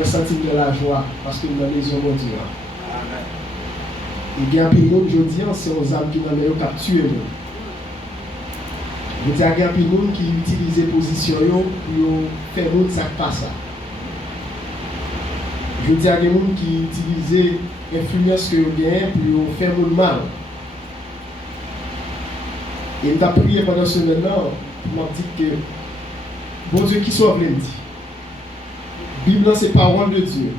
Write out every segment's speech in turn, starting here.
on senti de la joie parce que nous avons les yeux de Dieu. Et il y a un pays aujourd'hui, c'est aux âmes qui n'ont pas capturé. Je dis à il y a un pays qui utilise les positions pour faire autre ça pas ça. Je dis à des gens qui utilisent l'influence que vous avez pour faire le mal. Et nous avons prié pendant ce moment pour me dire que bon Dieu qui sauve les dit. Bible c'est parole de Dieu.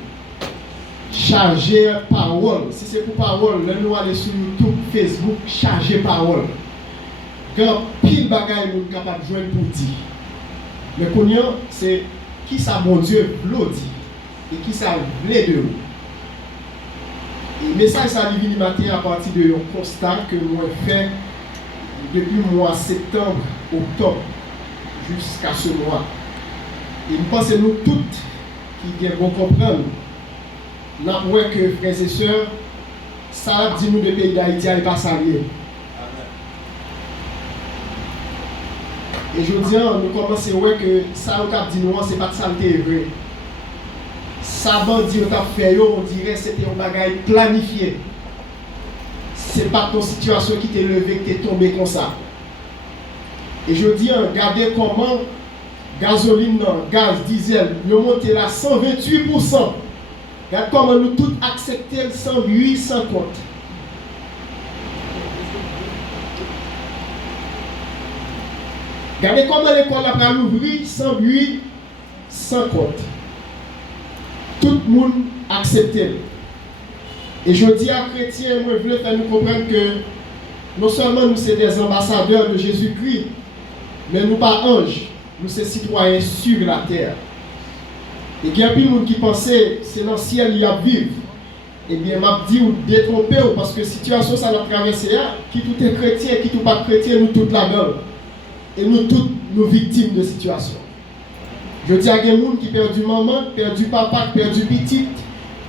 Charger parole. Si c'est pour parole, là nous allons sur YouTube, Facebook, charger parole. Quand pile bagaille nous capable de joindre pour dire. Mais connaissons c'est qui ça mon Dieu dit et qui ça voulait de nous. Et le message ça vient matin à partir de un constat que nous avons fait depuis le mois septembre, octobre, jusqu'à ce mois. Et nous pensons nous toutes qui vont comprendre. Nous avons que frères et sœurs, ça dit nous de pays d'Haïti n'est pas sérieux. Et je dis, nous commençons à voir que ça nous dit nous, c'est pas de saleté vrai. Ça va dire fait, on dirait que c'était un bagage planifié. C'est pas ton situation qui t'est levée, qui t'est tombé comme ça. Et je dis, regardez comment gasoline, gaz, diesel, nous montons là 128%. Regardez comment nous tous acceptons le 108, 150. Regardez comment l'école a l'ouvrir 108, 150. Tout le monde accepte. Et je dis à chrétiens, moi je veux faire nous comprendre que non seulement nous sommes des ambassadeurs de Jésus-Christ, mais nous pas anges, nous sommes citoyens sur la terre. Et il y a plus de gens qui pensaient c'est dans le ciel il y a vivre. Eh bien, je dis ou détromper parce que la situation ça a traversé, qui tout est chrétien, qui tout pas chrétien, nous tous là-dedans. Et nous toutes nous victimes de situation. Je dis à des gens qui perdu maman, perdu papa, perdu petite,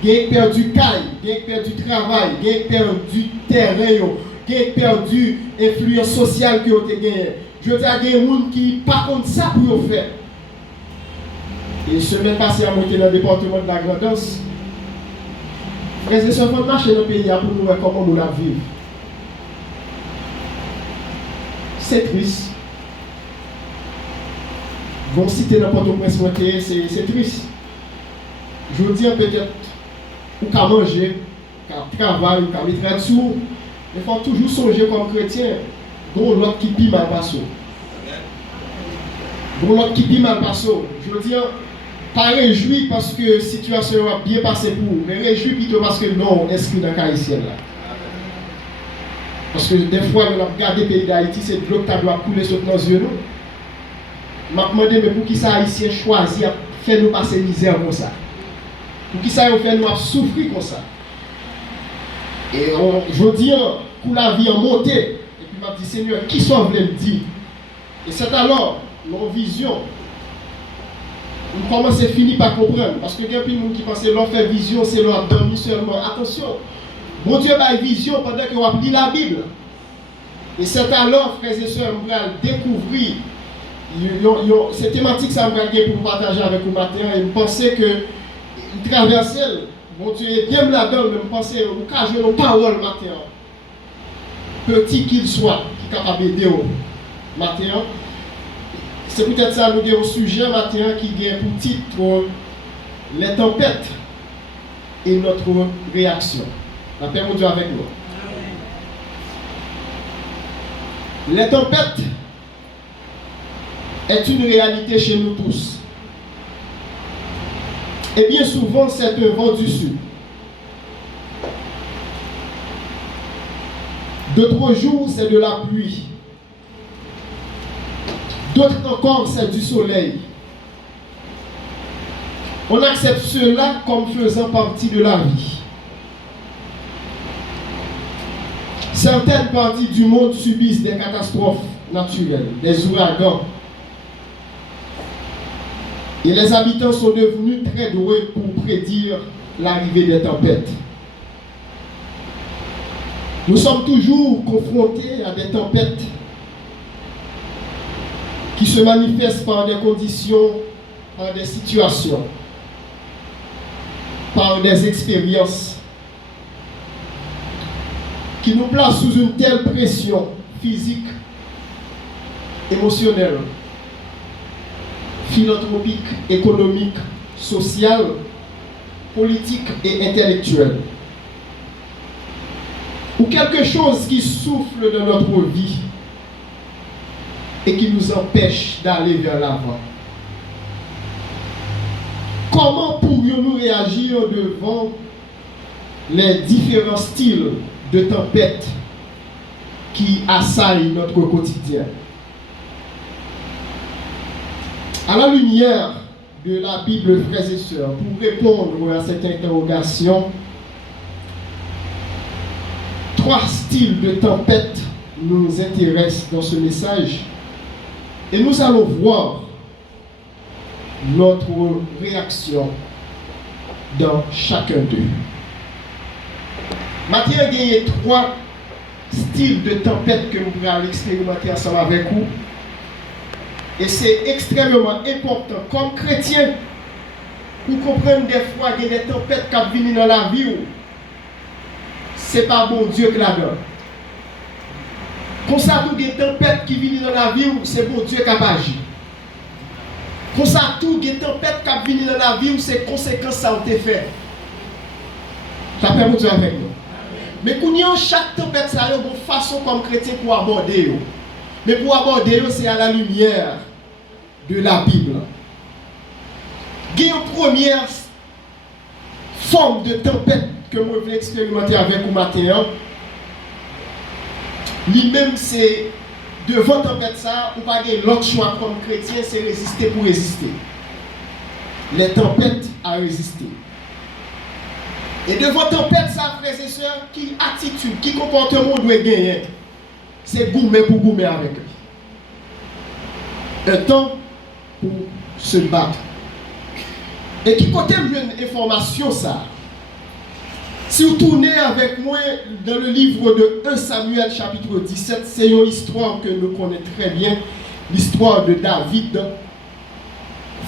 qui perdu caille, qui perdu travail, qui perdu terrain, qui perdu influence sociale qui ont été gagnée. Je dis à des gens qui pas contre ça pour faire. Et semaine passée à monter dans le département de la Grandance. Frères et sœurs, il faut marcher dans le pays pour nous voir comment nous la vivons. C'est triste. Vont citer n'importe où c'est triste. Je veux dire peut-être ou qu'à manger, qu'à travailler, qu'à mettre dessous, mais il faut toujours songer comme chrétien, dont l'autre qui pille mal passe. Dont l'autre qui pille mal passe. Je veux dire, pas réjouir parce que la situation a bien passé pour vous, mais réjouir plutôt parce que non, inscrit dans le cas ici là. Parce que des fois, on regarde le pays d'Haïti, c'est de l'eau qui doit couler sur nos yeux. Je me demande, mais pour qui ça Haïtien choisi à faire nous passer misère comme ça? Pour qui ça fait nous souffrir comme ça? Et je dis, pour la vie en montée, et puis je me dis, Seigneur, qui sont venus me dire? Et c'est alors, nos visions, on commence à finir par comprendre. Parce que il y a plein de gens qui pensent que l'on fait vision, c'est l'on dormir seulement. Attention, bon Dieu a une vision pendant que on lit la Bible. Et c'est alors, frères et sœurs, on va découvrir. Cette thématique, ça me pour vous partager avec vous matin. Et je pensais que traverser, bon Dieu est bien là-dedans, mais je pensais que je nos paroles matin. Petit qu'il soit, qui est capable d'aider au matin. C'est peut-être ça, nous avons un sujet matin qui vient pour titre les tempêtes et notre réaction. La paix de Dieu avec nous. Les tempêtes est une réalité chez nous tous. Et bien souvent, c'est un vent du sud. D'autres jours, c'est de la pluie. D'autres encore, c'est du soleil. On accepte cela comme faisant partie de la vie. Certaines parties du monde subissent des catastrophes naturelles, des ouragans. Et les habitants sont devenus très doués pour prédire l'arrivée des tempêtes. Nous sommes toujours confrontés à des tempêtes qui se manifestent par des conditions, par des situations. par des expériences qui nous placent sous une telle pression physique, émotionnelle, philanthropique, économique, sociale, politique et intellectuelle, ou quelque chose qui souffle dans notre vie et qui nous empêche d'aller vers l'avant. Comment pourrions-nous réagir devant les différents styles de tempête qui assaillent notre quotidien? À la lumière de la Bible, frères et sœurs, pour répondre à cette interrogation, 3 styles de tempête nous intéressent dans ce message et nous allons voir notre réaction dans chacun d'eux. Mathieu a gagné 3 styles de tempête que nous allons expérimenter ensemble avec vous. Et c'est extrêmement important, comme chrétien, pour comprendre des fois qu'il y a des tempêtes qui viennent dans la vie. C'est pas bon Dieu qui la donne. Comme ça, il y a des tempêtes qui viennent dans la vie, c'est bon Dieu qui a agi. Comme ça, tout il y a des tempêtes qui viennent dans la vie, c'est conséquences ça ont été fait. Ça fait bon Dieu avec nous. Mais quand chaque tempête, ça a une façon comme chrétien pour aborder. Mais pour aborder, c'est à la lumière de la Bible. Il y a une première forme de tempête que moi je vais expérimenter avec vous matin. Lui-même, c'est devant tempête ça, ou pas l'autre choix comme chrétien, c'est résister pour résister. Les tempêtes à résister. Et devant tempête ça, frères et sœurs, qui attitude, qui comportement doit gagner? C'est goumer pour goumer avec eux. Un temps pour se battre. Et qui côté une information ça? Si vous tournez avec moi dans le livre de 1 Samuel chapitre 17, c'est une histoire que nous connaissons très bien, l'histoire de David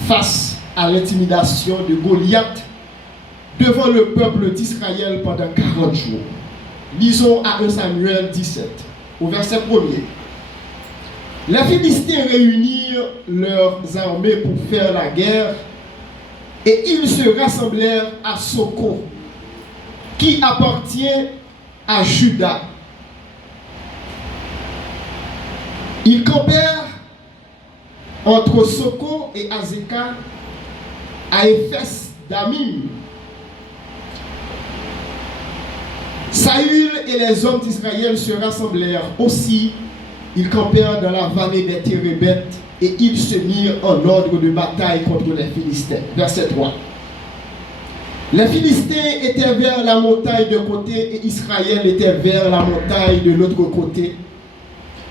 face à l'intimidation de Goliath devant le peuple d'Israël pendant 40 jours. Lisons à 1 Samuel 17, au verset 1er. Les Philistins réunirent leurs armées pour faire la guerre et ils se rassemblèrent à Soko, qui appartient à Juda. Ils campèrent entre Soko et Azeka à Éphes d'Amim. Saül et les hommes d'Israël se rassemblèrent aussi. Ils campèrent dans la vallée des Térébêtes et ils se mirent en ordre de bataille contre les Philistins. Verset 3. Les Philistins étaient vers la montagne d'un côté et Israël était vers la montagne de l'autre côté.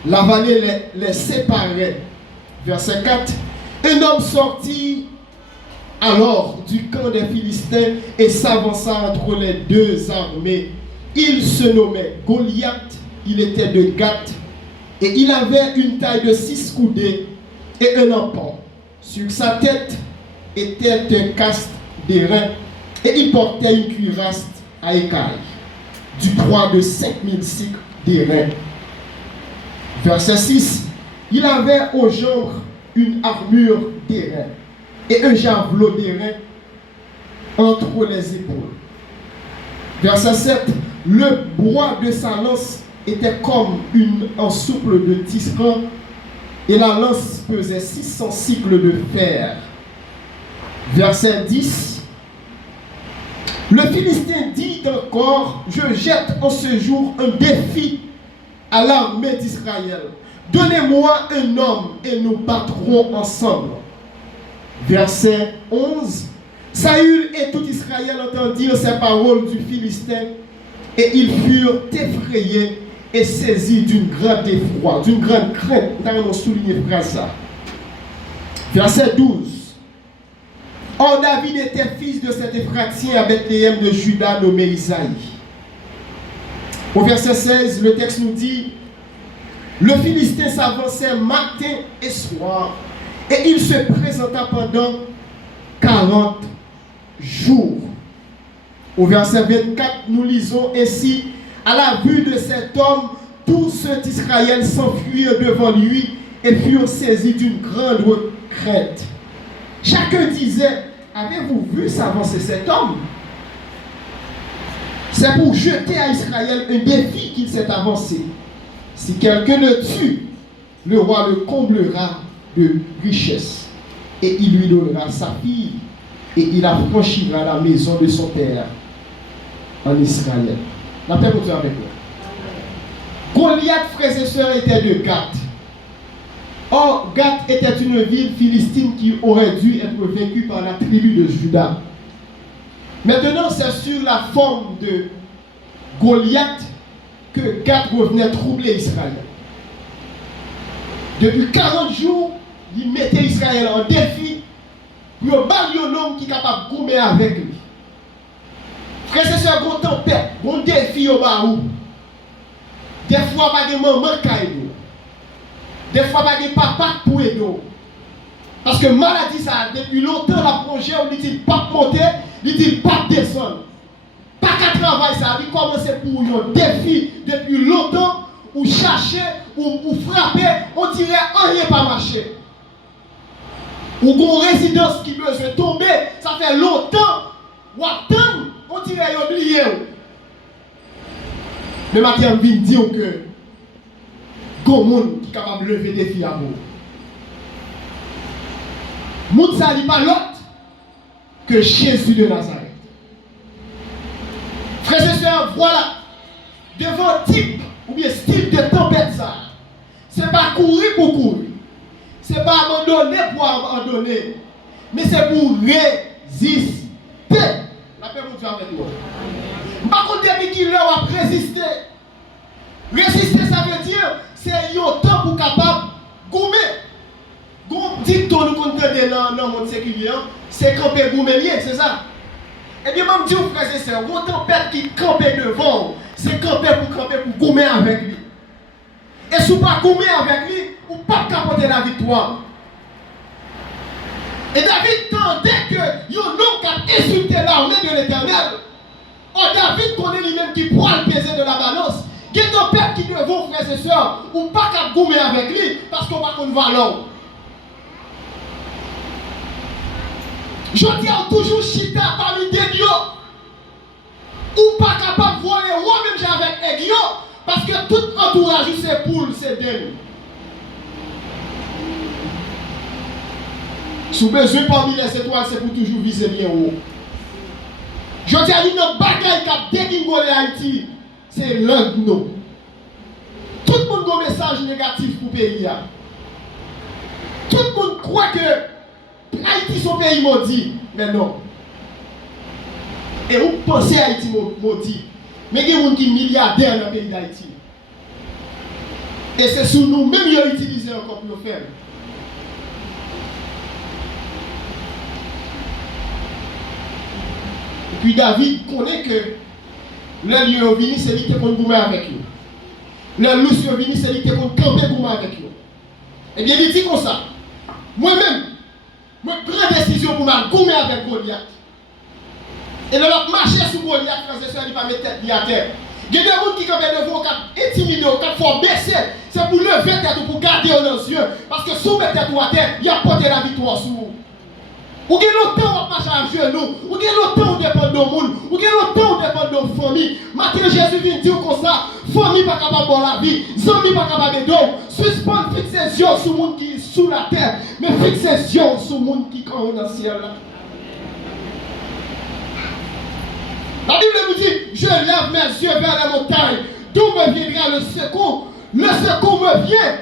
La vallée les séparait. Verset 4. Un homme sortit alors du camp des Philistins et s'avança entre les deux armées. Il se nommait Goliath, il était de Gath et il avait une taille de 6 coudées et un empan. Sur sa tête était un casque d'airain et il portait une cuirasse à écailles du poids de 5000 cycles d'airain. Verset 6. Il avait aux jambes une armure d'airain et un javelot d'airain entre les épaules. Verset 7. Le bois de sa lance était comme une ensouple de tisserand et la lance pesait 600 cycles de fer. Verset 10. Le Philistin dit encore: je jette en ce jour un défi à l'armée d'Israël. Donnez-moi un homme et nous battrons ensemble. Verset 11. Saül et tout Israël entendirent ces paroles du Philistin et ils furent effrayés et saisis d'une grande effroi, d'une grande crainte. Nous avons souligné ça. Verset 12. Or David était fils de cet Éphratien à Bethléem de Juda nommé Isaïe. Au verset 16, le texte nous dit: le Philistin s'avançait matin et soir et il se présenta pendant 40 jours. Au verset 24, nous lisons ainsi, à la vue de cet homme, tous ceux d'Israël s'enfuirent devant lui et furent saisis d'une grande crainte. Chacun disait, avez-vous vu s'avancer cet homme? C'est pour jeter à Israël un défi qu'il s'est avancé. Si quelqu'un le tue, le roi le comblera de richesses et il lui donnera sa fille et il affranchira la maison de son père en Israël. La paix continue avec moi. Goliath, frères et sœurs, était de Gath. Or, Gath était une ville philistine qui aurait dû être vaincue par la tribu de Juda. Maintenant, c'est sur la forme de Goliath que Gath revenait troubler Israël. Depuis 40 jours, il mettait Israël en défi pour battre un homme qui est capable de gommer avec lui. Frères et sœurs, bon tempête, bon défi au baou. Des fois, pas de maman qui aide. Des fois, pas de papa pour aider. Parce que maladie, ça, depuis longtemps, la plongée, on ne dit pas monter, on ne dit pas descendre. Pas qu'à travailler, ça, il commence pour un défi depuis longtemps, ou chercher, ou frapper, on dirait rien pas marcher. Ou une résidence qui besoin tomber, ça fait longtemps, ou attendre, on dirait oublié. Mais maintenant, je viens dire que il y a des gens qui sont capables de lever des défis à vous. Moun sa li pas l'autre que Jésus de Nazareth. Frères et sœurs, voilà, devant type ou bien style de tempête ça, c'est pas courir pour courir, c'est pas abandonner pour abandonner, mais c'est pour résister. La paix vous dit avec moi. Par contre, depuis qu'il leur a résisté, résister ça veut dire c'est un temps pour capable de gommer. Dit que nous comptons dans le monde séculier, c'est camper goumelier, c'est ça. Et bien, même dire aux frères et sœurs, vos tempêtes qui campent devant, c'est camper pour gommer avec lui. Et si vous ne pas gommer avec lui, vous ne pouvez pas capoter la victoire. Et David tendait que un homme qui a insulté l'armée de l'Éternel, David connaît lui-même qui pourra le peser de la balance. Il y a des tempêtes qui devant, frères et sœurs, vous ne pouvez pas gommer avec lui parce qu'on va qu'on va l'homme. Je dis toujours chita parmi des dieux. Ou pas capable de voir les rois même avec les dieux. Parce que tout entourage c'est poules, c'est d'elle. Si vous avez besoin parmi les étoiles, c'est pour toujours viser bien haut. Je dis à une bagaille qui a dégingolé Haïti, c'est l'un de nous. Tout le monde a un message négatif pour le pays. Tout le monde croit que Haïti son pays maudit, mais non. Et vous pensez Haïti maudit, mais il y a des gens qui sont milliardaires dans le pays d'Haïti. Et c'est sur nous-mêmes qu'ils utilisent encore pour le faire. Et puis David connaît que le lieu est venu, c'est lui qui est gourmand avec lui. Le loup est venu, c'est lui qui est campé gourmand avec lui. Et bien il dit comme ça. Moi-même, je prends décision pour me gommer avec Goliath. Et de l'autre marcher sur Goliath, frères et sœurs, il ne va pas mettre tête à terre. Il y a des gens qui campent devant, qui intimident, qui font baisser. C'est pour lever tête, pour garder dans les yeux. Parce que si vous mettez tête à terre, il y a porté la victoire sur vous. Ou bien longtemps on marche à genoux, ou bien longtemps on dépend de monde, ou bien longtemps on dépend de nos familles. Maintenant Jésus vient dire comme ça, famille pas capable de la vie, famille pas capable de don. Suspend, fixe ses yeux sur le monde qui est sous la terre, mais fixe ses yeux sur le monde qui est dans le ciel. La Bible nous dit, je lève mes yeux vers la montagne, d'où me viendra le secours. Le secours me vient.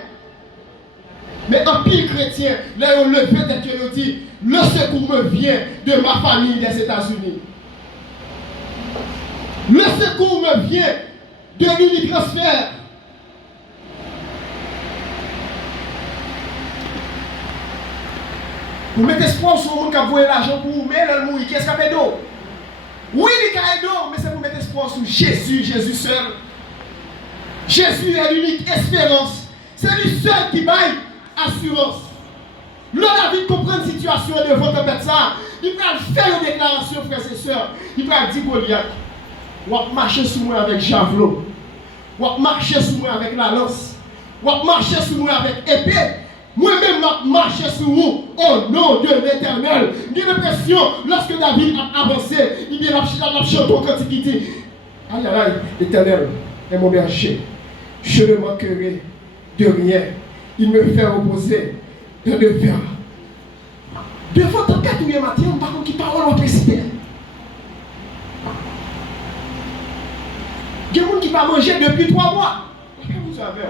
Mais en pile chrétien, là on le fait et Dieu nous dit, le secours me vient de ma famille des États-Unis. Le secours me vient de l'unitransfert. Vous mettez espoir sur le monde qui a volé l'argent pour vous, mais le mourir, qu'est-ce qu'il y a d'eau? Oui, il y a d'eau, mais c'est pour mettre espoir sur Jésus, Jésus seul. Jésus est l'unique espérance. C'est lui seul qui baille assurance. Là, David comprend une situation devant tempête ça. Il va faire une déclaration, frères et sœurs. Il va dire Goliath, on va marcher sous moi avec javelot. On va marcher sous moi avec la lance. On va marcher sous moi avec épée. Moi-même, je marche sur vous au nom de l'Éternel. J'ai l'impression, lorsque David a avancé, il a chanté quand il dit aïe, aïe, aïe, l'Éternel est mon berger. Je ne manquerai de rien. Il me fait reposer dans le verre. Devant ton 4e matin, par contre, qui parle au précipité. Il y a des gens qui ne pas manger depuis 3 mois. Vous savez,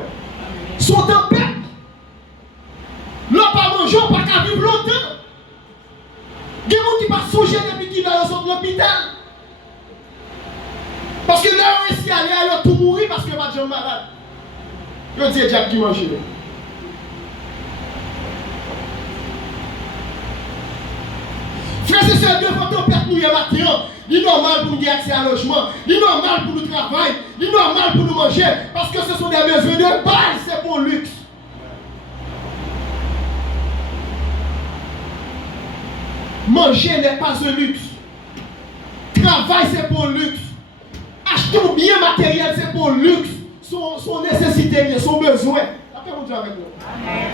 sont en paix. L'on pas manger, on pas qu'à vivre longtemps. Il y a des gens qui ne pas songer depuis qu'ils sont dans l'hôpital. Parce que là, on est allé, ils ont tout mourir parce que ma jambe malade. Ils ont dit Jack qui mange. Frères et sœurs, devant ton père, nous y matin, il est normal pour nous avoir accès à logement, il est normal pour nous travailler, il est normal pour nous manger, parce que ce sont des besoins de base, c'est pour le luxe. Manger n'est pas un luxe. Travail, c'est pour le luxe. Acheter un bien matériel, c'est pour le luxe. Son nécessité, son besoin. Après, vous dites avec nous. Amen.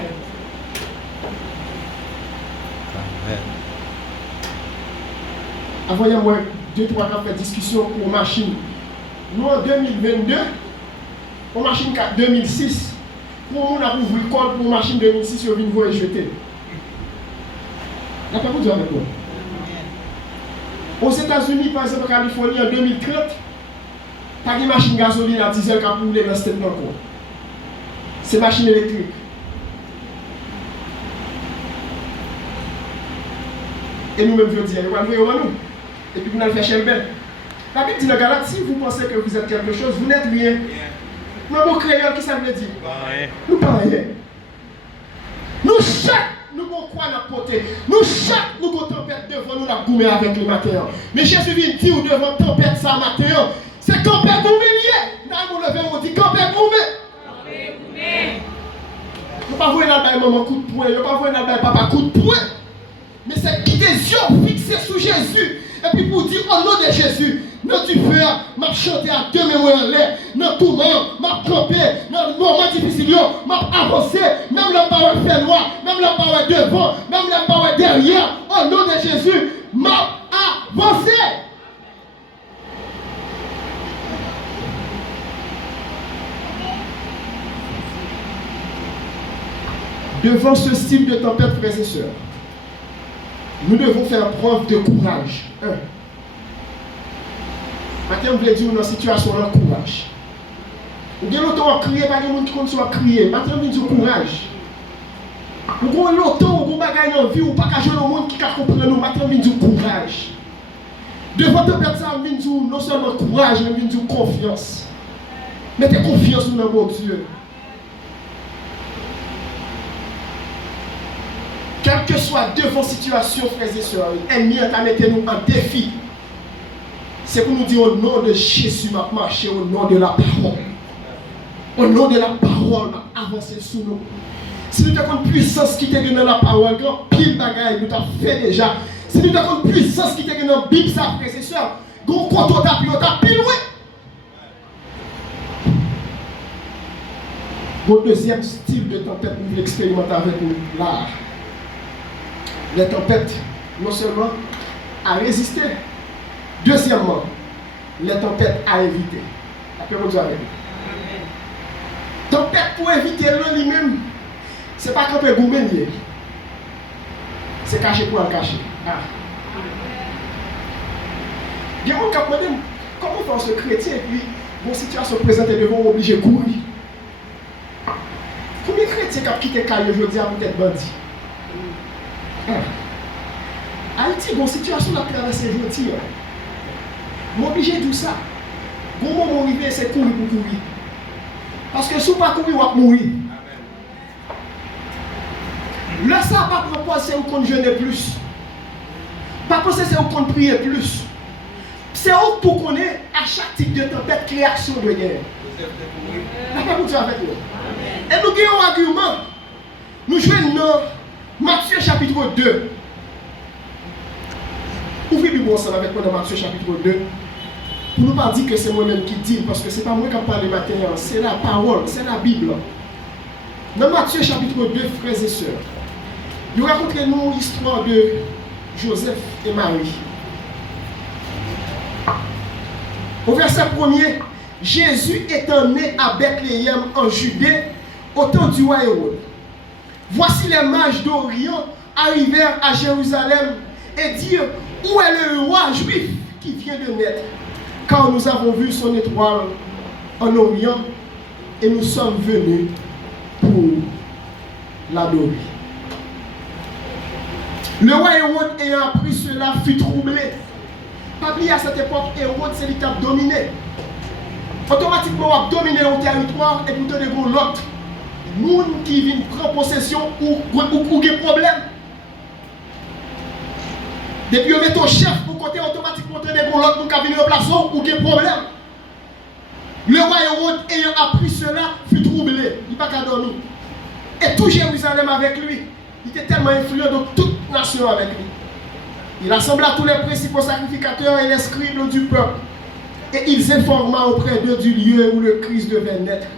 Envoyez-moi 2-3 ans de discussion pour machine. Nous, en 2022, pour machine 2006, pour nous, on a ouvert le code pour machine 2006, on vient vous jeter. Après, vous dites avec nous. Aux États-Unis, par exemple, en Californie, en 2030, pas de machine gasoline à diesel qui a roulé dans cette encore. C'est machine électrique. Et nous-mêmes, je dis, vous allez voir nous. Et puis vous allez faire chez le bel. La Bible dit dans Galate, si vous pensez que vous êtes quelque chose, vous n'êtes rien. Mais mon créole, qui ça veut dire? Nous pas rien. Nous chaque, nous croyons dans la côté. Nous chaque, nous avons tempête devant nous, la goumé avec le matin. Mais Jésus vient dire devant tempête ça matin. C'est campé goumé lié. Dans mon lever, on dit campé goumé. Vous ne pouvez pas voir dans le maman coup de poing. Vous ne pouvez pas voir dans le papa coup de poing. Mais c'est qui des yeux fixés sur Jésus. Et puis pour dire au nom de Jésus, dans du feu, m'a chanté à deux mémoires en l'air, dans tout le monde, m'a campé, dans le moment difficile, m'a avancé, même le power fait loin, même le power devant, même le power derrière, au nom de Jésus, m'a avancé. Devant ce style de tempête, frères et sœurs, nous devons faire preuve de courage. Maintenant, vous voulez dire dans une situation de courage. Vous avez longtemps à crier, pas de monde qui continue à crier. Maintenant, vous dire courage. Vous avez longtemps, vous avez en vie, ou pas qu'à jouer le monde qui comprend nous. Maintenant, vous dire courage. Devant toute personne, vous dire non seulement courage, mais vous dire confiance. Mettez confiance dans mon Dieu. Quelle que soit devant situation, frères et sœurs, l'ennemi a mis nous en défi. C'est pour nous dire au nom de Jésus, m'a marché au nom de la parole. Au nom de la parole, m'a avancé sous nous. Si nous avons une puissance qui est dans la parole, grand pile bagaille, nous avons fait déjà. Si nous avons une puissance qui est dans la Bible, ça, frères et sœurs, nous comptons ta pile, oui. Mon deuxième style de tempête, nous l'expérimentons avec nous, l'art. Les tempêtes, non seulement à résister, deuxièmement, les tempêtes à éviter. Après, vous avez tempête pour éviter le lui-même, ce n'est pas camper gourmanier, c'est cacher pour le cacher. Il y a un cap moderne, comment faire ce chrétien et puis, bon, situation présente et devant obligé de courir. Combien de chrétiens qui ont quitté Caille aujourd'hui à peut-être bandit? Haïti, bon, situation a traversé aujourd'hui. Je suis obligé de dire ça. Bon moment arrivé, c'est courir pour courir. Parce que si vous ne pas courir, vous allez mourir. Là, ça va pas proposer, c'est qu'on jeûne plus. Pas penser, c'est qu'on prie plus. C'est où pour connaître à chaque type de tempête, création de guerre. Après, vous dire avec nous. Et nous avons un argument. Nous jouons dans Matthieu chapitre 2. Ouvrez Bible ensemble avec moi dans Matthieu chapitre 2. Pour ne pas dire que c'est moi-même qui dis, parce que ce n'est pas moi qui parle le matin, c'est la parole, c'est la Bible. Dans Matthieu chapitre 2, frères et sœurs, nous racontons l'histoire de Joseph et Marie. Au verset 1er, Jésus étant né à Bethléem en Judée, au temps du roi Hérode. Voici les mages d'Orient arrivèrent à Jérusalem et dirent: où est le roi juif qui vient de naître? Car nous avons vu son étoile en Orient et nous sommes venus pour l'adorer. Le roi Hérode ayant appris cela fut troublé. Pas oublier à cette époque, Hérode c'est lui qui a dominé. Automatiquement, on a dominé le territoire et pour donner l'autre monde qui vient prendre possession ou des problèmes. Depuis on met ton chef pour côté, automatiquement donner l'autre monde qui vient remplacer ou des problèmes. Le roi Hérode ayant appris cela fut troublé. Il n'a pas qu'à dormir. Et tout Jérusalem avec lui. Il était tellement influent dans toute nation avec lui. Il assembla tous les principaux sacrificateurs et les scribes du peuple. Et ils informa auprès d'eux du lieu où le Christ devait naître.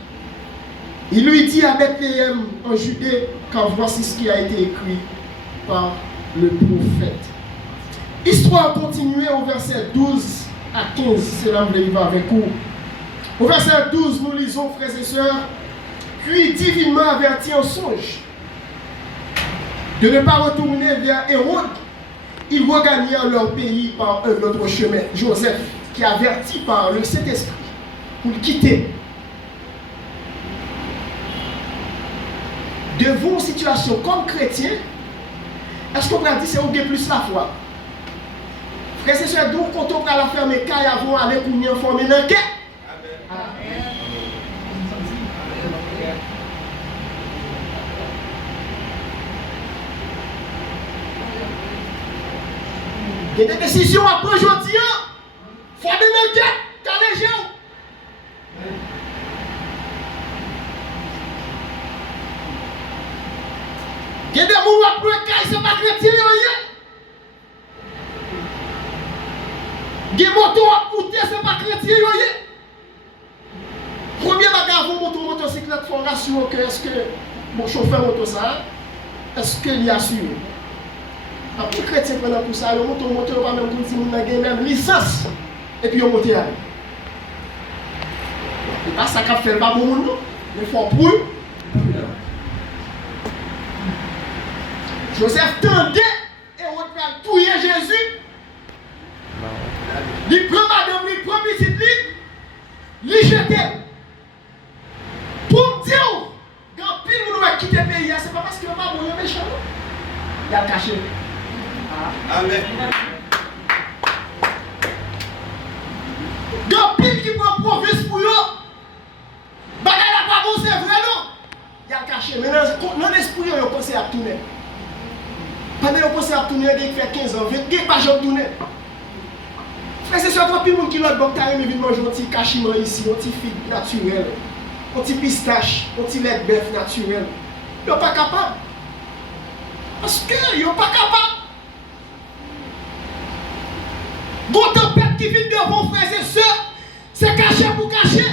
Il lui dit à Bethléem en Judée, car voici ce qui a été écrit par le prophète. Histoire continuée au verset 12 à 15. C'est là où il va avec vous. Au verset 12, nous lisons, frères et sœurs, puis divinement averti en songe de ne pas retourner vers Hérode, ils regagnèrent leur pays par un autre chemin. Joseph, qui est averti par le Saint-Esprit pour le quitter. De vos situations comme chrétiens, est-ce qu'on va dire que c'est où plus la foi? Frères et sœurs, donc quand on va la fermer, quand ils vont aller pour nous former dans le quai. Il y a des décisions à prendre aujourd'hui. Il faut aller dans le quai, caler géo. Il y a des gens qui ont pris le cas, ce n'est pas chrétien. Il y a des motos à monter, ce n'est pas chrétien. Premier bagage, vous montez motocyclette, il faut rassurer que est-ce que mon chauffeur moto ça, est-ce qu'il y a assuré? Après, les chrétiens prennent tout ça, ils montent au moteur, ils même si vous avez même licence, et puis ils montent à aller. Ce n'est pas ça qu'a fait le bas pour nous, mais il faut pour. Joseph tendait et on va tuer Jésus. Il prend madame, il prend petite il jette. Pour me dire, quand pile nous va quitter le pays, ce n'est pas parce que pas bon, il est méchant. Il a caché. Amen. Quand pile qui prend province pour eux, bagaille la pas bon, c'est vrai non. Il a caché. Mais dans l'esprit, il a pensé à tourner. Pendant que vous pensez à tourner, il fait 15 ans, il n'y a pas de tourner. Frère, c'est sûr que tout le monde qui l'a donc carré, mais manger un petit cachiment ici, un petit figue naturel, un petit pistache, un petit lait de bœuf naturel. Ils ne sont pas capables. Parce qu'ils ne sont pas capables. Bon tempête qui vient devant frères et sœurs, c'est caché pour cacher.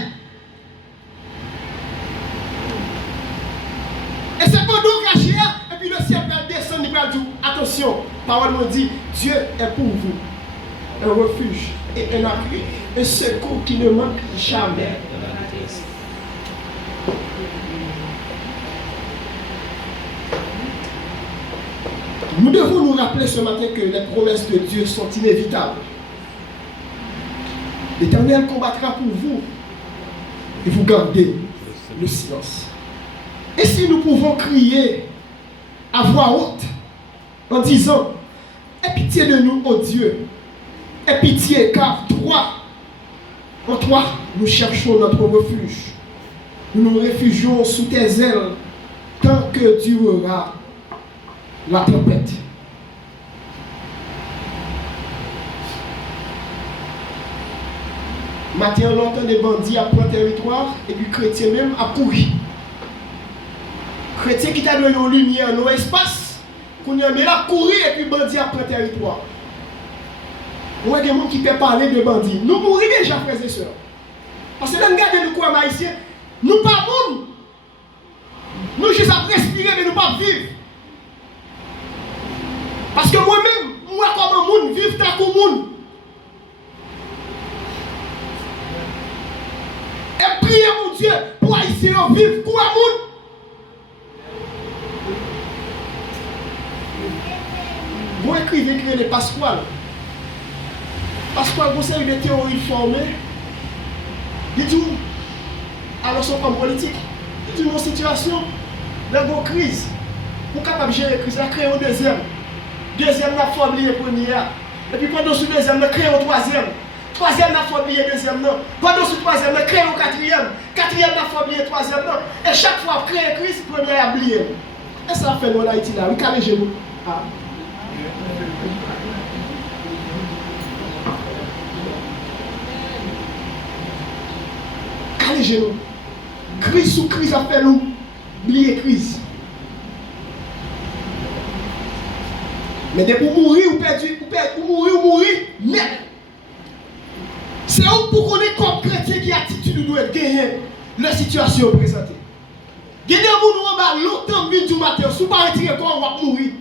Et c'est pendant caché, et puis le ciel va descendre, il va dire, attention, parole me dit, Dieu est pour vous un refuge et un appui, un secours qui ne manque jamais. Nous devons nous rappeler ce matin que les promesses de Dieu sont inévitables. L'Éternel combattra pour vous et vous gardez le silence. Et si nous pouvons crier à voix haute en disant: aie pitié de nous, ô Dieu, aie pitié, car en toi, nous cherchons notre refuge. Nous nous réfugions sous tes ailes tant que durera la tempête. Matin, on entend des bandits à prendre territoire et puis chrétiens même à courir. Chrétien qui t'a donné une lumière dans l'espace, Mais là, courir et puis bandit après territoire. On a des gens qui peuvent parler de bandits. Nous mourons déjà, frères et sœurs. Parce que là, regardez nous quoi, haïtiens. Nous pas monde. Nous juste à respirer, mais nous pas vivre. Parce que moi-même, moi comme un monde, vivre tant qu'un monde. Et prier mon Dieu pour haïtiens vivre comme un monde. Vous écrivez les Pasquale. Pasquale, vous avez des théories formées. Il dit, alors son comme politique, il dit, mon situation, dans une crise, pour capable de gérer la crise, la créer une deuxième. Deuxième, la fois oublier première. Et puis pendant ce deuxième, la créer une troisième. Troisième, la fois oublier deuxième. Pendant ce troisième, la créer une quatrième. Quatrième, la fois oublier troisième. Et chaque fois, créer une crise, première, oublier. Et ça fait nous en Haïti là, oui, calez genoux. Calez genoux. Crise sous crise a fait nous oublier crise. Mais dès pour mourir ou perdu, ou mourir, net. C'est où pour qu'on ait comme chrétien qui attitude doit être gagné la situation présentée. Il y a des gens qui ont longtemps vu du matin, si vous ne pas retirer quand on va mourir.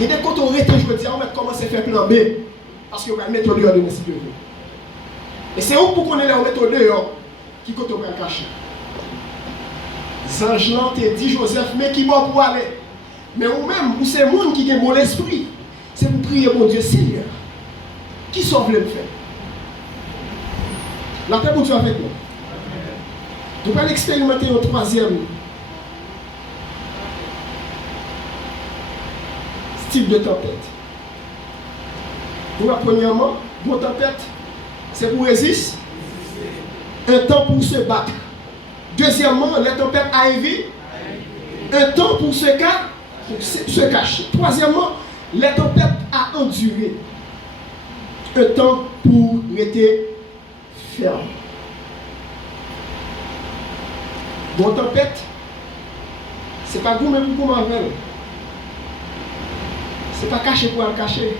Il y a des côtés où on reste, je veux dire, on va commencer à faire plan B. Parce qu'on va mettre au dehors de nos sécurités. Et c'est où pour qu'on ait là, on met au dehors, qui côté on va cacher. Zangelant te dit Joseph, mais qui va pour aller. Mais ou même, pour ces gens qui ont mon esprit, c'est pour prier mon Dieu Seigneur. Qui sauve le faire? La paix pour Dieu avec nous. Nous allons expérimenter un troisième style de tempête. Premièrement, une tempête, c'est pour résister. Un temps pour se battre. Deuxièmement, la tempête arrive. Un temps pour se cacher. Troisièmement, la tempête a enduré. Un temps pour rester ferme. Bon tempête, c'est pas vous même pour m'enlever. C'est pas caché pour le cacher.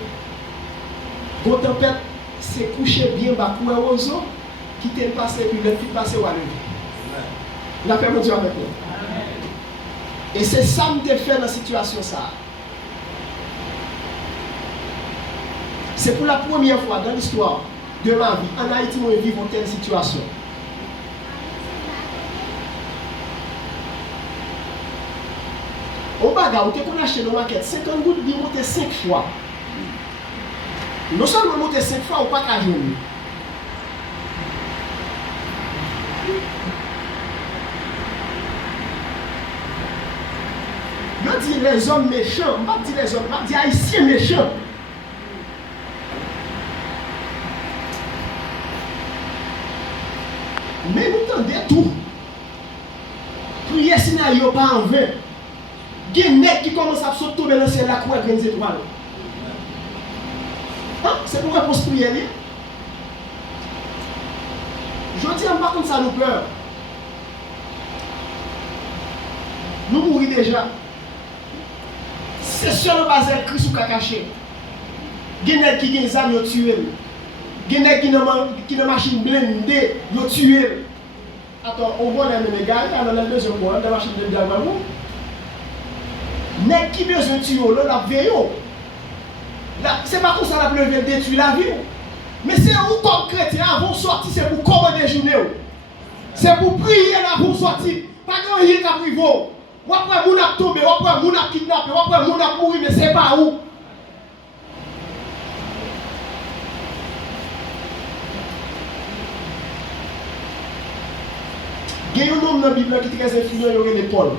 Bon tempête, c'est coucher bien bas pour un oiseau qui t'est passé puis le fit passé ou à lever. La paix de Dieu avec nous. Et c'est ça que je fait dans la situation ça. C'est pour la première fois dans l'histoire de ma vie, en Haïti, nous vivons telle situation. Au bagarre, on a acheté nos maquettes, 50 gouttes de monter 5 fois. Non seulement monter 5 fois, on pas qu'à jouer. Je dis les hommes méchants, je ne pas dire les hommes, je dis haïtiens méchants. Mais nous tendez tout. Prier scénario pas en vain. Il y a des nègres qui commencent à sauter dans le ciel la cour avec des étoiles. C'est pour réponse prière. Je dis pas comme ça nous peur. Nous mourons déjà. C'est sur le base de Christ qui a caché. Il y a des qui ont des armes, ils ont tué. Il y a des qui ont des machines blindées, ils ont tué. Attends, on voit les gars, on a besoin de la machine blindée avant nous. Nèg qui besoin de tuer, là, la veille. C'est pas comme ça la pleuve détruire la vie. Mais c'est où comme chrétien, avant de sortir, c'est pour commander journée. C'est pour prier avant de sortir. Pas grand rien qu'à priver. Ou après, moun a tombé, ou après, moun a kidnappé, ou après, moun a mouru, mais c'est pas où. Il y a un homme dans la Bible qui est très influent, il y a Paul.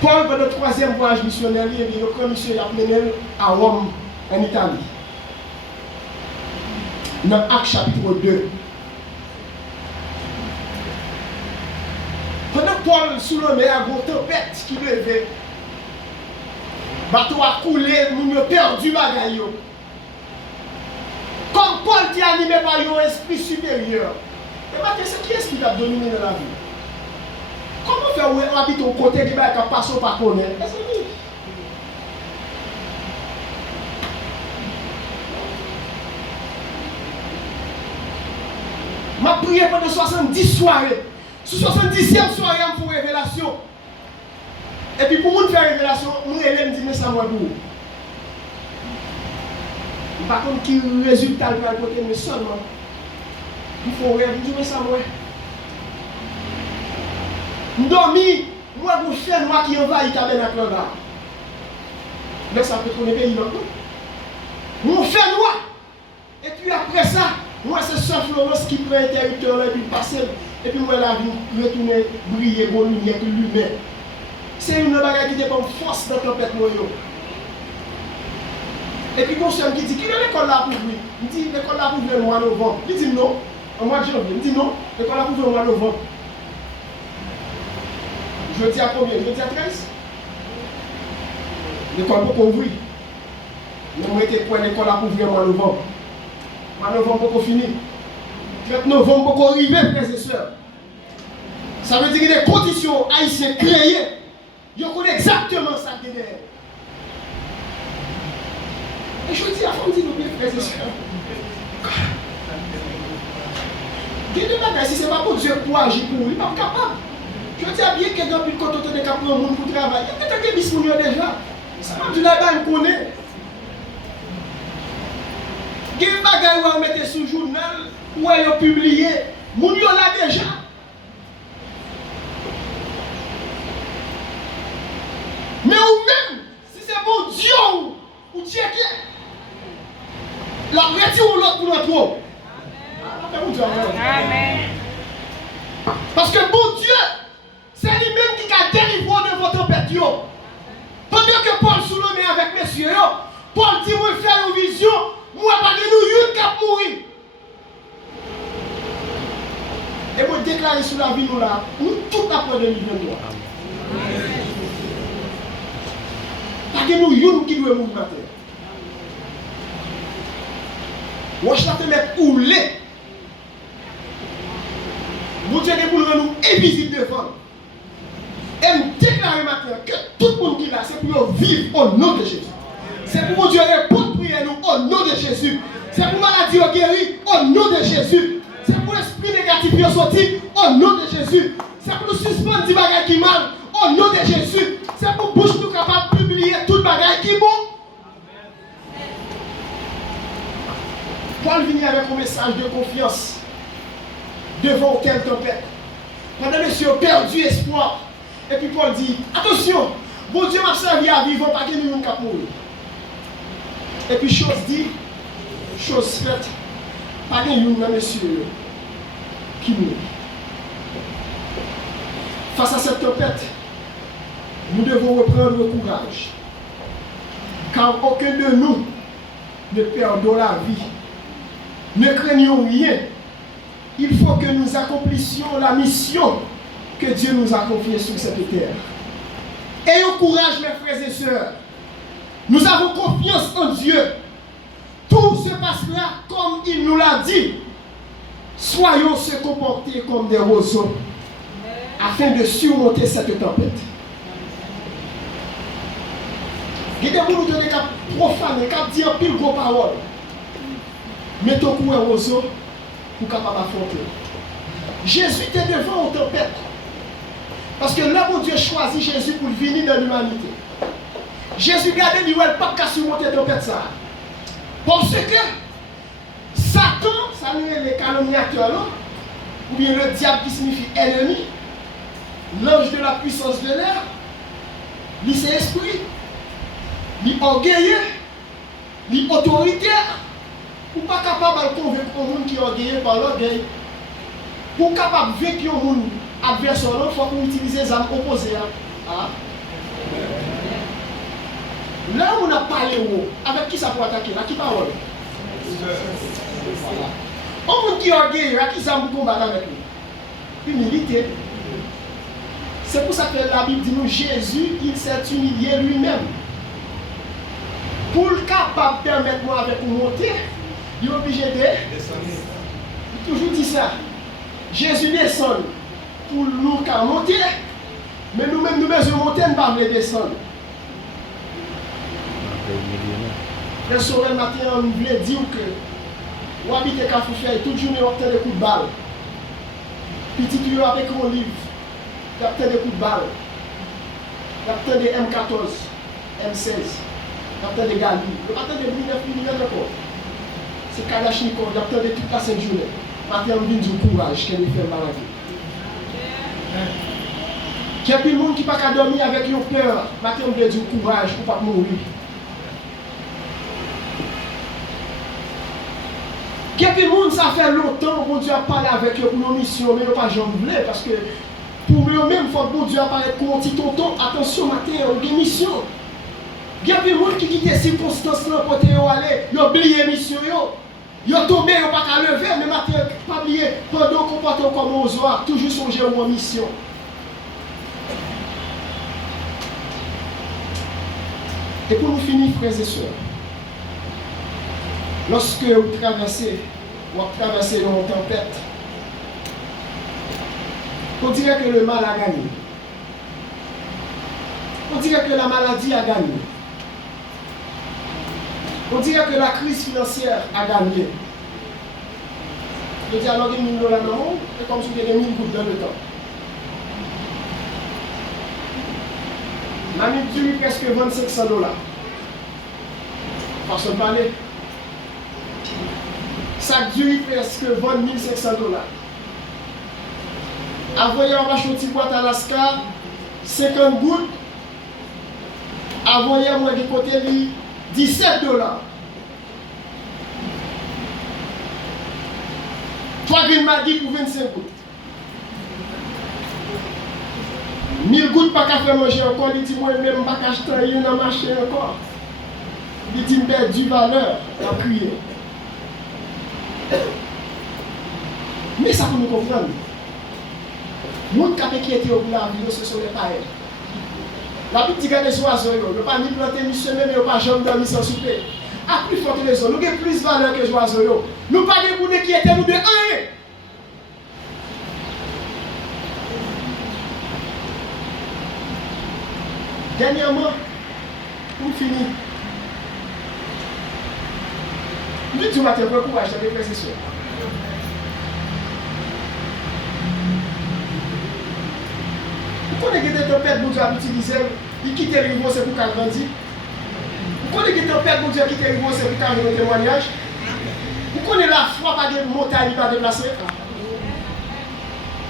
Paul, dans le troisième voyage missionnaire, il y a un premier missionnaire à Rome, en Italie. Dans Actes chapitre 2. Pendant que Paul, sous le mer, a une tempête qui levait. Le bateau a coulé, nous avons perdu bagaille. Comme Paul tu es animé par un esprit supérieur. Et maintenant, c'est qui est-ce qui t'a dominé dans la vie? Comment faire où on habite au côté qui va être passé par connaître? Je prié pendant 70 soirées. Sur 70e soirée, je fais révélation. Et puis pour moi faire révélation, je me dis, mais ça moi pour. Par contre, qui résultat de la côté, mais seulement. Il faut rêver, je dis, mais ça moi. Je dormis, moi, je fais moi qui envahit ta tabernacle là. Mais ça peut tourner pays là. Je fais moi. Et puis après ça, moi, c'est Sœur Florence qui prend l'interrupteur et puis passe. Et puis moi, la vie retourner briller, bonne lumière, que lumière. C'est une bagarre qui dépend de force dans la tempête. Et puis, mon soeur qui dit, qui est l'école là pour lui? Il dit, l'école là pour lui le mois de novembre. Il dit non, au mois de janvier. Il dit non, l'école là pour lui le mois de novembre. Je dis à combien? Je dis à 13. L'école pour ouvrir. Mais moi, j'étais quoi l'école là pour ouvrir le mois de novembre? Le mois de novembre pour finir. 30 novembre pour arriver, frères et sœurs. Ça veut dire que les conditions haïtiennes créées, ils connaissent exactement ça qui est derrière. Et je dis à la femme, dis-nous bien, frères et sœurs. Si ce n'est pas pour Dieu pour agir pour lui, il n'est pas capable. Je dis à bien quelqu'un qui quand on est capable de monde pour travailler. Il y a peut-être des bisous déjà. Ça m'a dit là-bas, il me connaît. Il y a des bagages où on mettait sur le journal, où on a publié. Moun yo là déjà. Mais ou même, si c'est bon Dieu, ou Dieu qui est, la retire ou l'autre pour notre eau. Amen. Parce que bon Dieu, c'est lui-même qui a délivré de votre tempête. Pendant que Paul sous le nez avec messieurs, Paul dit, moi faire une vision, moi pas de nous, qui a mourir. Et moi déclarer sur la vie nous là, nous tout après 2023. Pas que nous, qui doit mourir matin. Moi je te mettre couler. Vous Dieu pour nous invisibles devant. Et me déclarer maintenant que tout le monde qui est là, c'est pour vivre au nom de Jésus. C'est pour Dieu répondre prier nous au nom de Jésus. C'est pour maladie guérir au nom de Jésus. C'est pour l'esprit négatif qui est sorti au nom de Jésus. C'est pour nous suspendre des bagages qui mal au nom de Jésus. C'est pour bouche nous capable de publier tout bagage qui est bon. Paul vient avec un message de confiance devant quelle tempête. Pendant que monsieur a perdu espoir. Et puis Paul dit, attention, bon Dieu m'a servi à vivre, pas que nous nous mourir. Et puis chose dit, chose faite, pas que nous monsieur qui mourit. Face à cette tempête, nous devons reprendre le courage. Car aucun de nous ne perdons la vie. Ne craignons rien. Il faut que nous accomplissions la mission que Dieu nous a confiée sur cette terre. Ayons courage, mes frères et sœurs. Nous avons confiance en Dieu. Tout se passera comme il nous l'a dit. Soyons se comporter comme des roseaux afin de surmonter cette tempête. Guidez-vous nous donner qu'à profaner, qu'à dire pile gros paroles. Mettons-vous un roseau pour capable affronter. Jésus était devant une tempête. Parce que là où Dieu choisit Jésus pour venir dans l'humanité. Jésus gardait lui pas qu'à surmonter la tempête ça. Parce que Satan, ça nous est le calomniateur, ou bien le diable qui signifie ennemi, l'ange de la puissance de l'air, lui c'est esprit, lui orgueilleux, lui autoritaire, ou pas capable de convaincre un monde qui est orgueilleux par l'orgueil. Pour capable de vaincre un monde adversaire, il faut qu'on utilise les armes opposées. Ah. Là où on a parlé, avec qui ça peut attaquer? Là qui parle? Voilà. Un monde qui est orgueilleux, à qui ça peut combattre avec lui? Humilité. C'est pour ça que la Bible dit nous, Jésus, il s'est humilié lui-même. Pour le capable de permettre moi avec vous monter, Il est obligé de descendre. Il toujours dit ça. Jésus descend pour nous qu'à monter, mais nous-mêmes, nous besoin monter, nous ne pouvons pas descendre. Le soir, le matin, on voulait dire que vous habitez Cafoufeuille, toute journée, vous avez des coups de balle. Petit tuyau avec mon livre, vous avez des coups de balle. Vous avez des M14, M16, vous avez des Gali, vous avez des 9 mm encore. C'est Kalachnikov, vous avez toute la sainte journée. Matin, on vient du courage qu'elle fait mal à vie. Il y a des gens qui ne peuvent pas dormir avec une peur. Matin, on vient du courage pour ne pas mourir. Il y a des gens ça fait longtemps que bon Dieu a parlé avec eux pour nos missions, mais ils n'ont pas jamais voulu parce que pour eux-mêmes, il faut que bon Dieu apparaisse comme un petit tonton. Attention, matin, on a une mission. Il y a des gens qui quittent les circonstances là pour aller, ils ont oublié la mission. Ils ont tombé, ils n'ont pas qu'à lever, mais matin, pas oublier, pendant qu'on porte comme aux oies, toujours songer à une mission. Et pour nous finir, frères et sœurs, lorsque vous traversez une tempête, on dirait que le mal a gagné. On dirait que la maladie a gagné. On dirait que la crise financière a gagné. Je dis alors qu'il y a 1000 dollars dans le monde, c'est comme si il y avait 1000 gouttes dans le temps. La multiplie presque 2500 dollars. Parce que parler. Ça dure presque 20 500 dollars. Envoyer en vache au petit boîte à Alaska, 50 gouttes. Envoyer moi de côté 17 dollars. 3 graines Maggi pour 25 gouttes. 1000 gouttes pas qu'à faire manger encore, il dit moi même pas qu'à acheter rien dans le marché encore. Il dit me perd du valeur à crier. Mais ça pour nous comprendre. Les gens qui étaient au bout de la vie, ce sont les païens. La Bible dit que les oiseaux, ils ne pas ni planter ni semer, mais ils ne pas jamais dormir sans souper. À plus forte raison, nous avons plus de valeur que les oiseaux. Nous ne pas de gens qui étaient nous de rien. Dernièrement, pour finir, nous disons que nous avons courage dans les frères et sœurs. Vous connaissez que des tempêtes que Dieu a utilisées, il quitte les rivaux, c'est pour qu'elle grandisse. Vous connaissez que des tempêtes que Dieu a quitté les rivaux, c'est pour qu'elle ait un témoignage. Vous connaissez la foi par des montagnes qui va déplacer.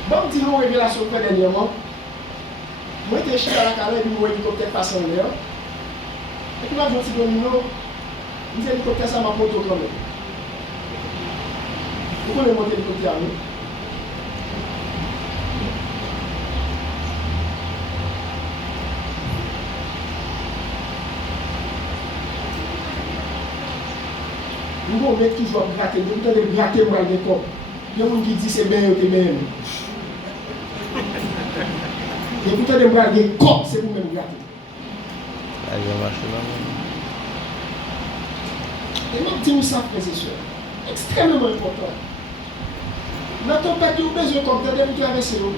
Bon, dis-nous une révélation que dernièrement. Moi, j'étais chez la carrière et mon hélicoptère passe en l'air. Et puis là, je me suis dit, non, les hélicoptères, ça m'a pas autogrammé. Vous connaissez mon hélicoptère, non? Nous allons toujours gratter, nous allons gratter moi les corps. Il y a des gens qui disent c'est bien, c'est bien. Et vous allez voir des corps, c'est vous-même gratter. Et nous disons ça, frères et sœurs, extrêmement important. Dans la tempête, vous avez besoin comme ça pour traverser l'eau.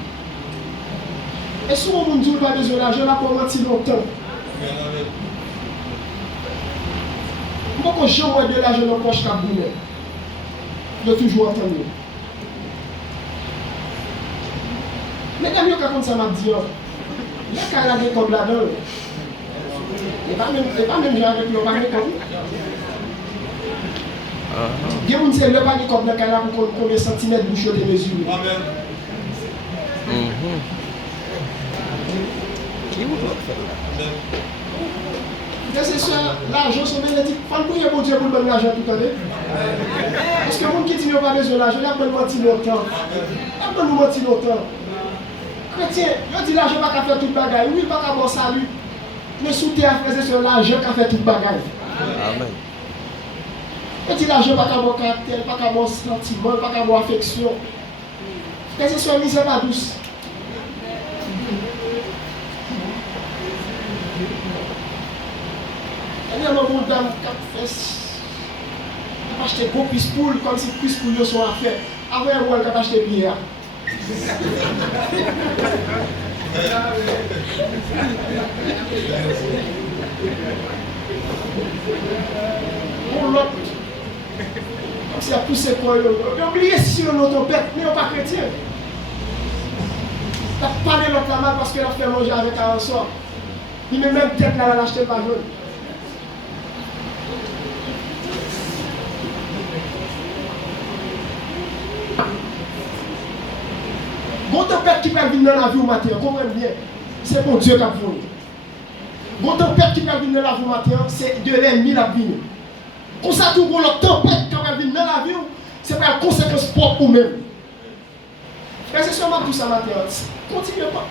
Et si on ne dit pas besoin d'argent, là, pour mentir longtemps. Pourquoi je vois de l'argent dans la poche de boulot? Je toujours entendu. Mais quand même, ça m'a dit, il y a qu'à la comme là-dedans. Et pas même genre avec le panier comme. Il y a des gens qui le panier comme là pour combien de centimètres de bouche de mesure. Amen. Qui vous doit faire? C'est ça, l'argent, c'est bénéfique. Il faut que bon Dieu pour donner l'argent tout à l'heure. Parce que les gens qui disent qu'ils n'ont pas besoin de l'argent, ils ont besoin de mentir longtemps. Ils ont besoin de mentir longtemps. Chrétien, ils disent l'argent n'a pas faire toute bagaille. Oui, il n'a pas bon salut. Mais sous terre, c'est sur l'argent qui a fait toute bagaille. Amen. Ils disent l'argent n'a pas bon caractère, pas bon sentiment, pas bon affection. C'est sur la misère pas douce. Il y a une dame qui a fait Tu as acheté gros pispoule comme si pispoule sont à faire. Avant un mois, tu as acheté pierre. Pour l'autre, comme si à tous ces points, oubliez si on est tempête, mais on n'est pas chrétien. Tu as parlé l'autre là-bas parce qu'elle a fait manger avec un sort. Il met même tête là, elle a acheté pas jaune. Bon tempête qui peut venir dans la vie au matin, comprenez bien, c'est pour Dieu qui a venu. Bon tempête qui peut venir dans la vie au matin, c'est de l'ennemi qui a venu. Comme ça, tout le monde, la tempête qui va venir dans la vie, c'est pas une conséquence propre pour même. C'est seulement tout ça matin. Continuez pas.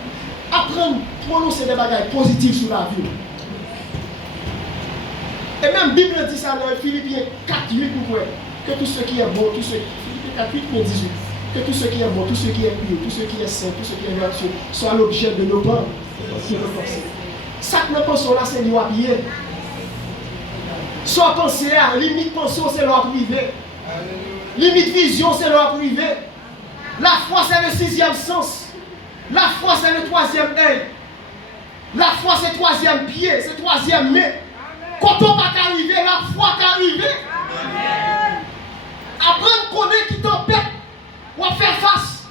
Apprendre à prononcer des bagages positifs sur la vie. Et même la Bible dit ça dans Philippiens 4, 8, vous voyez, que tout ce qui est bon, tout ce qui Philippiens 4, 8, 18, que tout ce qui est bon, tout ce qui est pur, tout ce qui est saint, tout ce qui est vertueux, soit l'objet de nos pas. Ça que nous pensons là, c'est nous habiller. Soit penser à, limite pensée, c'est leur privé. Limite vision, c'est leur privé. La foi, c'est le 6e sens. La foi, c'est le 3e œil. La foi, c'est le 3e pied, c'est le 3e main. Quand on va arriver, la foi va arriver. Apprendre qu'on est qui tempête, on va faire face.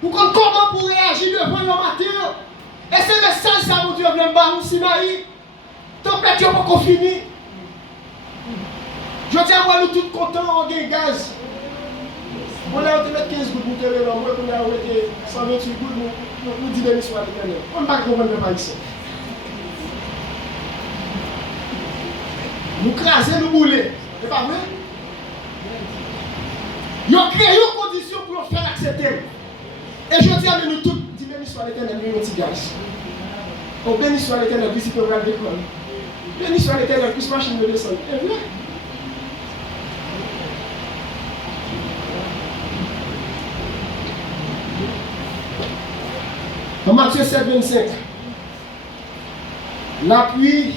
Pour qu'on comment pour réagir devant le matin. Et c'est le message, ça, mon Dieu, vient de Barou Sinaï. Tempête, tu n'as pas fini. Je dis à moi, nous tous contents, on gagne gaz. On a mettre 15 gouttes pour terrer là, moi, on a mettre 128 gouttes, nous disons béni soit l'éternel. On ne va pas comprendre pas ici. Nous craser, nous bouler. C'est pas vrai? Ils ont créé une condition pour faire accepter. Et je dis à nous tous, dis béni soit l'éternel, nous petit gaz. On béni soit l'éternel, puis si tu regardes l'école. Béni soit l'éternel, puis si machine me descend. C'est vrai? Dans Matthieu 7, 25, la pluie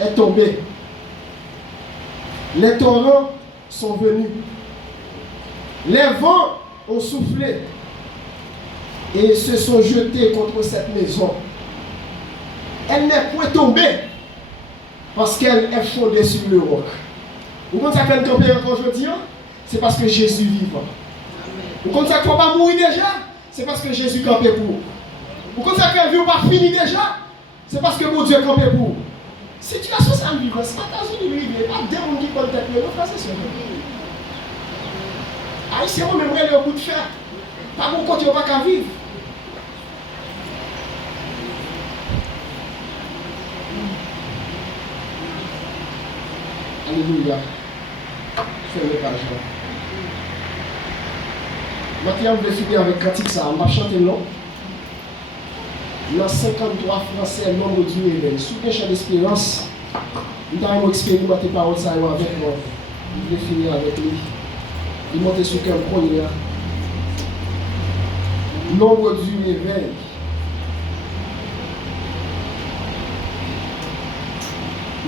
est tombée. Les torrents sont venus. Les vents ont soufflé et se sont jetés contre cette maison. Elle n'est point tombée parce qu'elle est fondée sur le roc. Vous comprenez ça qu'elle est tombée encore aujourd'hui? C'est parce que Jésus vivant. Vous comprenez ça qu'on va mourir déjà? C'est parce que Jésus campait pour vous. Vous comprenez ça qu'elle vit ou pas fini déjà? C'est parce que mon Dieu campait pour vous. Situation ça me vivre, c'est pas dans une rivière, pas deux gens qui connaissent le frère, c'est sûr. Haïtien, même le bout de fer. Pas mon côté, on va qu'à vivre. Alléluia. Fais le page là. Maintenant, on va finir avec cantique ça. On va chanter long. Dans 53 français, nombre du réveil. Sous le chant d'espérance, nous avons expérimenté par ça avec moi. Je vais finir avec lui. Il monte sur quel premier. Nombre du réveil.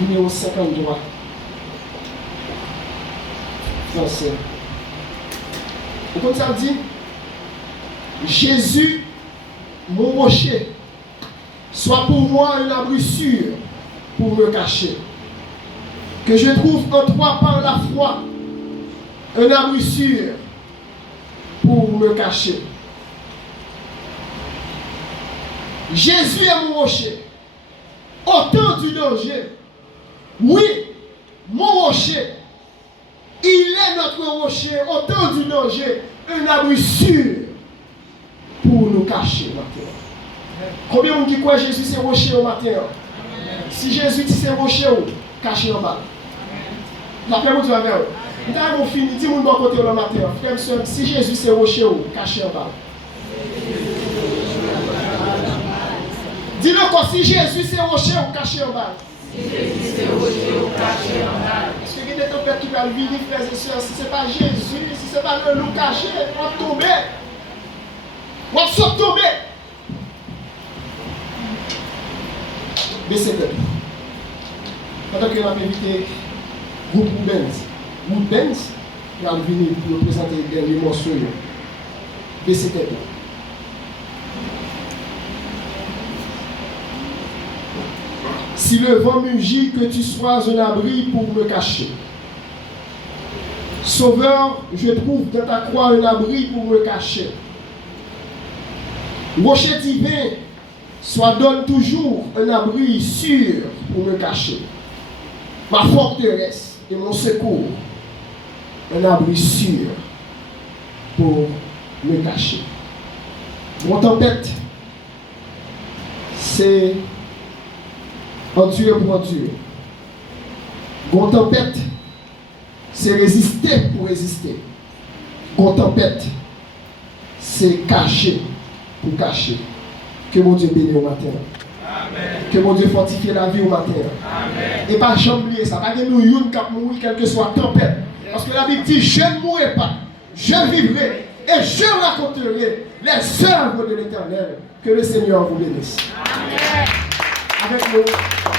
Numéro 53. Français. Vous comprenez ça dit? Jésus, mon rocher, soit pour moi une abri sûr pour me cacher. Que je trouve en toi par la foi un abri sûr pour me cacher. Jésus est mon rocher. Au temps du danger, oui, mon rocher, il est notre rocher. Au temps du danger, un abri sûr pour nous cacher maintenant. Combien de gens qui croient que Jésus c'est rocher au matin? Si Jésus dit c'est rocher, caché en bas. La paix vous dit avec vous. Nous avons fini, dis-moi de bon côté le matin. Frère, si Jésus c'est rocher, caché en bas. Dis-le quoi, si Jésus c'est rocher, caché en bas. Si Jésus c'est rocher, caché en bas. Parce que il y a des tempêtes qui peuvent venir, frères et sœurs. Si ce n'est pas Jésus, si ce n'est pas le loup caché, on va tomber. On va tomber. Baissez tête. Pendant que l'on a invité groupe Benz, Woodbanks, qui va venir pour nous présenter les derniers morceaux. Baissez tête. Si le vent mugit, que tu sois un abri pour me cacher. Sauveur, je trouve dans ta croix un abri pour me cacher. Rocher divin, soit donne toujours un abri sûr pour me cacher. Ma forteresse et mon secours, un abri sûr pour me cacher. Mon tempête, c'est endurer pour endurer. Mon tempête, c'est résister pour résister. Mon tempête, c'est cacher pour cacher. Que mon Dieu bénisse au matin. Amen. Que mon Dieu fortifie la vie au matin. Amen. Et pas jamais oublier ça. Pas que nous youn cap mourir quelle que soit tempête. Parce que la Bible dit je ne mourrai pas, je vivrai et je raconterai les œuvres de l'Éternel. Que le Seigneur vous bénisse. Amen. Avec nous.